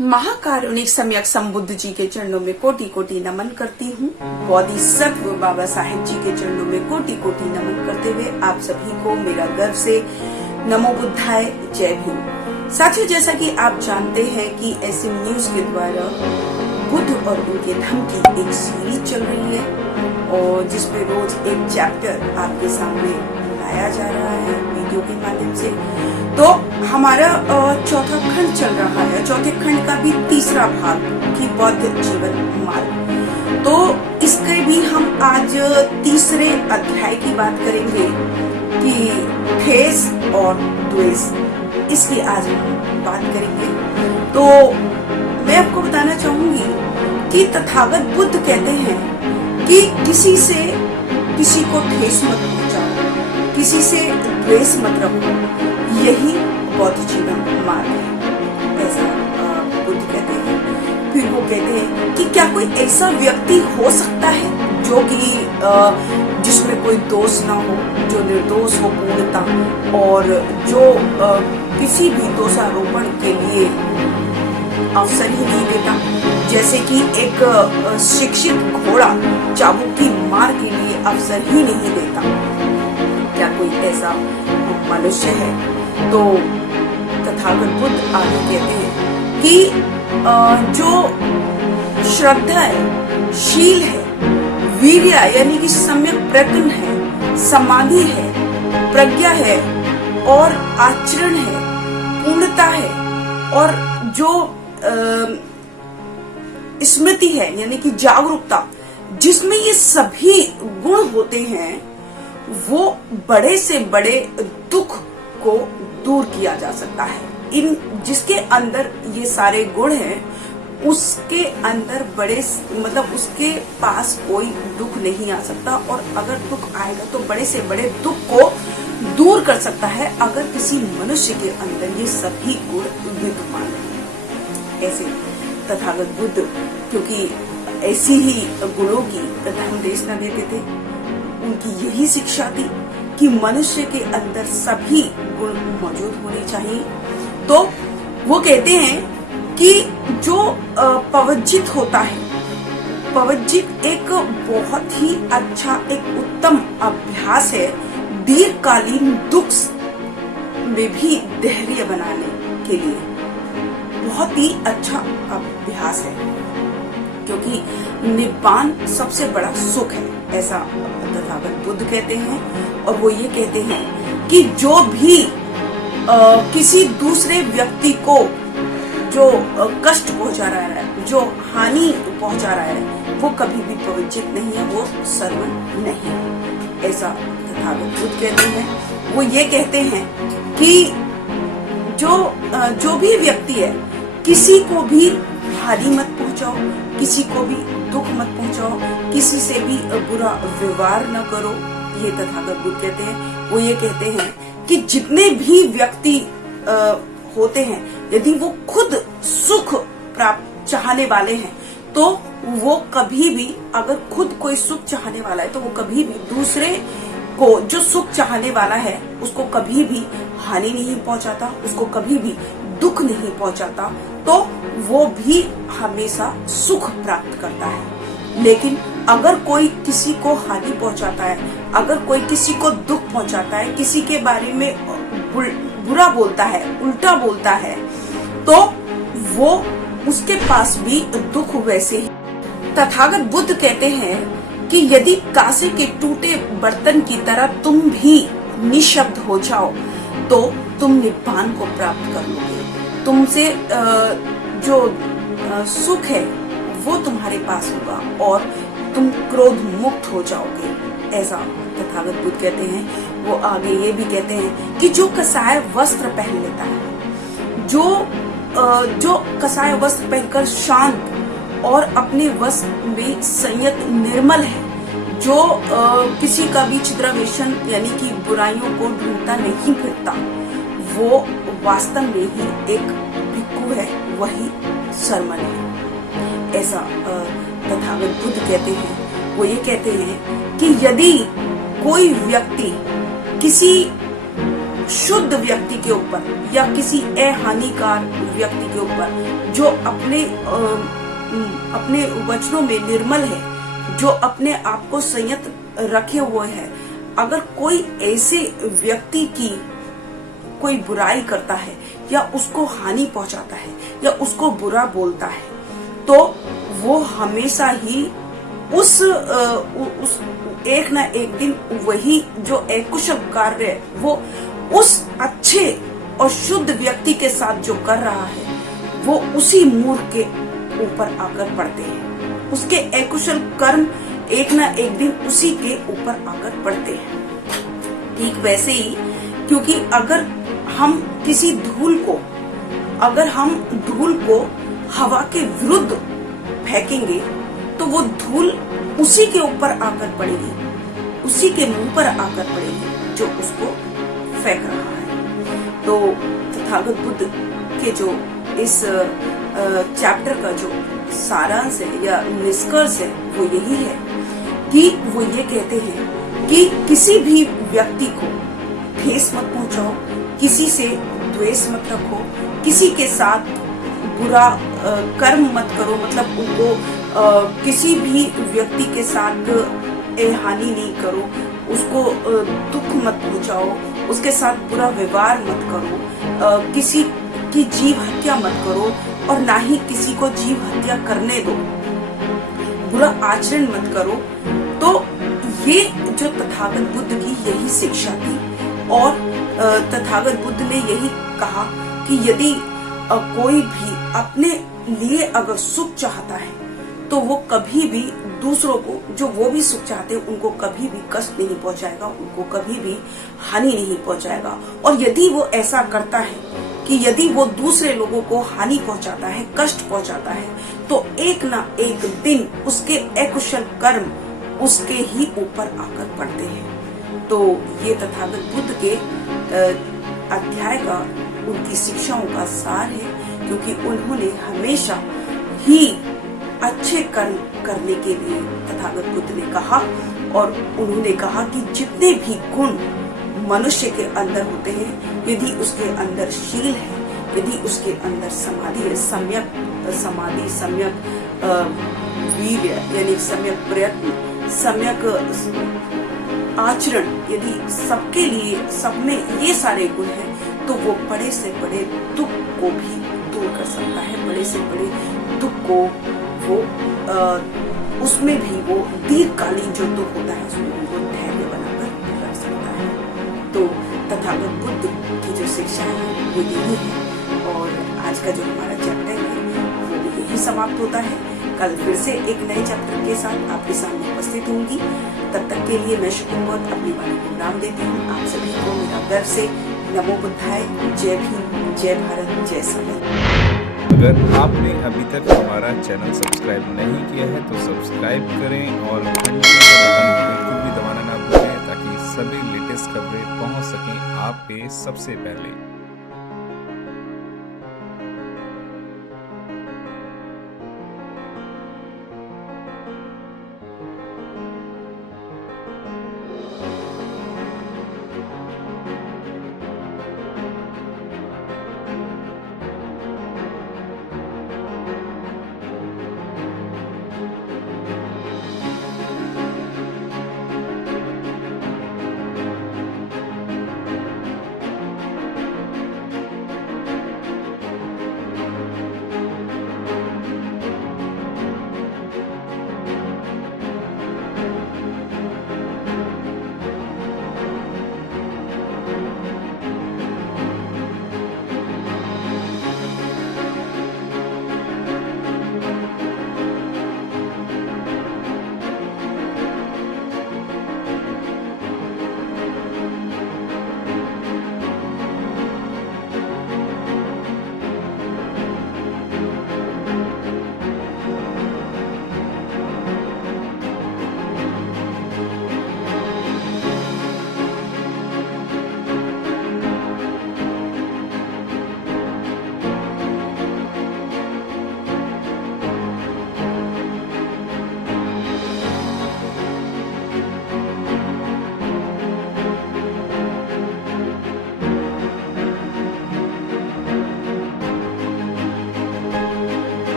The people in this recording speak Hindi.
महाकारुणिक सम्यक संबुद्ध जी के चरणों में कोटि कोटि नमन करती हूँ। बोधिसत्व बाबा साहेब जी के चरणों में कोटि कोटि नमन करते हुए आप सभी को मेरा गर्व से नमो बुद्धाय, जय भीम। साथियों, जैसा कि आप जानते हैं कि एसएम न्यूज के द्वारा बुद्ध और उनके धम्म की एक सीरीज चल रही है और जिसमें रोज एक चैप्टर आपके सामने लाया जा रहा है वीडियो के माध्यम से। तो हमारा चौथा खंड चल रहा है, चौथे खंड का भी तीसरा भाग की बौद्ध जीवन मार्ग। तो इसके भी हम आज तीसरे अध्याय की बात करेंगे कि ठेस और द्वेष, इसकी आज हम बात करेंगे। तो मैं आपको बताना चाहूंगी कि तथागत बुद्ध कहते हैं कि किसी से किसी को ठेस मत पहुंचाओ, किसी से द्वेष मत रखो, यही बौद्ध जीवन मार्ग है, ऐसा बुद्ध कहते हैं। फिर वो कहते हैं कि क्या कोई ऐसा व्यक्ति हो सकता है जो कि जिसमें कोई दोष ना हो, जो निर्दोष हो पूर्णता, और जो किसी भी दोषारोपण के लिए अवसर ही नहीं देता। जैसे कि एक शिक्षित घोड़ा चाबुक की मार के लिए अवसर ही नहीं देता। क्या कोई ऐसा मनुष्य है? तो तथागत बुद्ध आगे कहते हैं कि जो श्रद्धा है, शील है, वीर्य यानी कि सम्यक प्रज्ञ है, समाधि है, प्रज्ञा है और आचरण है, पूर्णता है और जो स्मृति है यानी कि जागरूकता, जिसमें ये सभी गुण होते हैं, वो बड़े से बड़े दुख को दूर किया जा सकता है। इन जिसके अंदर ये सारे गुण हैं, उसके अंदर उसके पास कोई दुख नहीं आ सकता, और अगर दुख आएगा तो बड़े से बड़े दुख को दूर कर सकता है अगर किसी मनुष्य के अंदर ये सभी गुण विद्यमान है। ऐसे तथागत बुद्ध क्योंकि ऐसी ही गुणों की धर्मदेशना देते थे, उनकी यही शिक्षा थी कि मनुष्य के अंदर सभी गुण मौजूद होने चाहिए। तो वो कहते हैं कि जो पवज्जित होता है, पवज्जित एक बहुत ही अच्छा, एक उत्तम अभ्यास है दीर्घकालीन दुख में भी धैर्य बनाने के लिए। बहुत ही अच्छा अभ्यास है क्योंकि निब्बान सबसे बड़ा सुख है, ऐसा तथागत बुद्ध कहते हैं। और वो ये कहते हैं कि जो भी किसी दूसरे व्यक्ति को जो कष्ट पहुंचा रहा है, जो हानि पहुंचा रहा है, वो कभी भी पवित्र नहीं है, वो सर्वन नहीं है, ऐसा तथागत बुद्ध कहते हैं। वो ये कहते हैं कि जो भी व्यक्ति है, किसी को भी हानि मत पहुंचाओ, किसी को भी दुख मत पहुंचाओ, किसी से भी बुरा व्यवहार न करो, ये तथागत बुद्ध कहते हैं। वो ये कहते हैं कि जितने भी व्यक्ति होते हैं, यदि वो खुद सुख प्राप्त चाहने वाले हैं, तो वो कभी भी, अगर खुद कोई सुख चाहने वाला है, तो वो कभी भी दूसरे को जो सुख चाहने वाला है उसको कभी भी हानि नहीं पहुंचाता, उसको कभी भी दुख नहीं पहुंचाता, तो वो भी हमेशा सुख प्राप्त करता है। लेकिन अगर कोई किसी को हानि पहुंचाता है, अगर कोई किसी को दुख पहुंचाता है, किसी के बारे में बुरा बोलता है, उल्टा बोलता है, तो वो उसके पास भी दुख वैसे ही। तथागत बुद्ध कहते हैं कि यदि कांसे के टूटे बर्तन की तरह तुम भी निशब्द हो जाओ, तो तुम निब्बान को प्राप्त कर लोगे। तुमसे जो सुख है वो तुम्हारे पास होगा और तुम क्रोध मुक्त हो जाओगे, ऐसा तथागत बुद्ध कहते हैं। वो आगे ये भी कहते हैं कि जो कसाय वस्त्र पहन लेता है, जो कसाय वस्त्र पहनकर शांत और अपने वश में संयत निर्मल है, जो किसी का भी छिद्रावेशन यानी कि बुराइयों को ढूंढता नहीं फिरता, वो वास्तव में ही एक भिक्खु है, वही सरमन है, ऐसा तथागत बुद्ध कहते हैं। वो ये कहते हैं कि यदि कोई व्यक्ति किसी शुद्ध व्यक्ति के ऊपर या किसी अहानिकार व्यक्ति के ऊपर जो अपने वचनों में निर्मल है, जो अपने आप को संयत रखे हुए है, अगर कोई ऐसे व्यक्ति की कोई बुराई करता है या उसको हानि पहुंचाता है या उसको बुरा बोलता है, तो वो हमेशा ही उस एक ना एक दिन वही जो अकुशल कार्य है वो उस अच्छे और शुद्ध व्यक्ति के साथ जो कर रहा है वो उसी मूर्ख के ऊपर आकर पड़ते हैं। उसके अकुशल कर्म एक ना एक दिन उसी के ऊपर आकर पड़ते हैं। ठीक वैसे ही, क्योंकि अगर हम किसी धूल को हवा के विरुद्ध फेंकेंगे तो वो धूल उसी के ऊपर आकर पड़ेगी, उसी के मुंह पर आकर पड़ेगी जो उसको फेंक रहा है। तो तथागत बुद्ध के जो इस चैप्टर का जो सारांश है या निष्कर्ष है वो यही है कि वो ये कहते हैं कि किसी भी व्यक्ति को ठेस मत पहुंचाओ, किसी से द्वेष मत रखो, किसी के साथ बुरा कर्म मत करो, मतलब उनको किसी भी व्यक्ति के साथ हानि नहीं करो, उसको दुख मत पहुंचाओ, उसके साथ बुरा व्यवहार मत करो, किसी की जीव हत्या मत करो और ना ही किसी को जीव हत्या करने दो, बुरा आचरण मत करो। तो ये जो तथागत बुद्ध की यही शिक्षा थी और तथागत बुद्ध ने यही कहा कि यदि कोई भी अपने लिए अगर सुख चाहता है तो वो कभी भी दूसरों को, जो वो भी सुख चाहते हैं, उनको कभी भी कष्ट नहीं पहुंचाएगा, उनको कभी भी हानि नहीं पहुंचाएगा। और यदि वो ऐसा करता है कि यदि वो दूसरे लोगों को हानि पहुंचाता है, कष्ट पहुंचाता है, तो एक ना एक दिन उसके अकुशल कर्म उसके ही ऊपर आकर पड़ते हैं। तो ये तथागत बुद्ध के अध्याय का, उनकी शिक्षाओं का सार है, क्योंकि उन्होंने हमेशा ही अच्छे कर्म करने के लिए तथागत बुद्ध ने कहा। और उन्होंने कहा कि जितने भी गुण मनुष्य के अंदर होते हैं, यदि उसके अंदर शील है, यदि उसके अंदर समाधि है, सम्यक समाधि, सम्यक वीर्य यानी सम्यक प्रयत्न, सम्यक आचरण, यदि सबके लिए सब में ये सारे गुण हैं, तो वो बड़े से बड़े दुख को भी दूर कर सकता है, बड़े से बड़े दुख को वो उसमें भी वो दीर्घकालीन जो दुख होता है उसमें भी वो धैर्य बनाकर रख सकता है। तो तथागत बुद्ध की जो शिक्षा है वो यही है। और आज का जो हमारा चैप्टर है वो भी यही समाप्त होता है। कल फिर से एक नए चैप्टर के साथ आपके सामने उपस्थित होंगी। तब तक के लिए मैं शुक्रवार अपनी वाणी को विराम देती हूँ। आप सभी को मेरा गर्व से नमो बुद्धाय, जय भीम, जय भारत, जय संविधान। अगर आपने अभी तक हमारा चैनल सब्सक्राइब नहीं किया है तो सब्सक्राइब करें और घंटी का बटन बिल्कुल भी दबाना ना भूलें ताकि सभी लेटेस्ट खबरें पहुंच सकें आप पे सबसे पहले।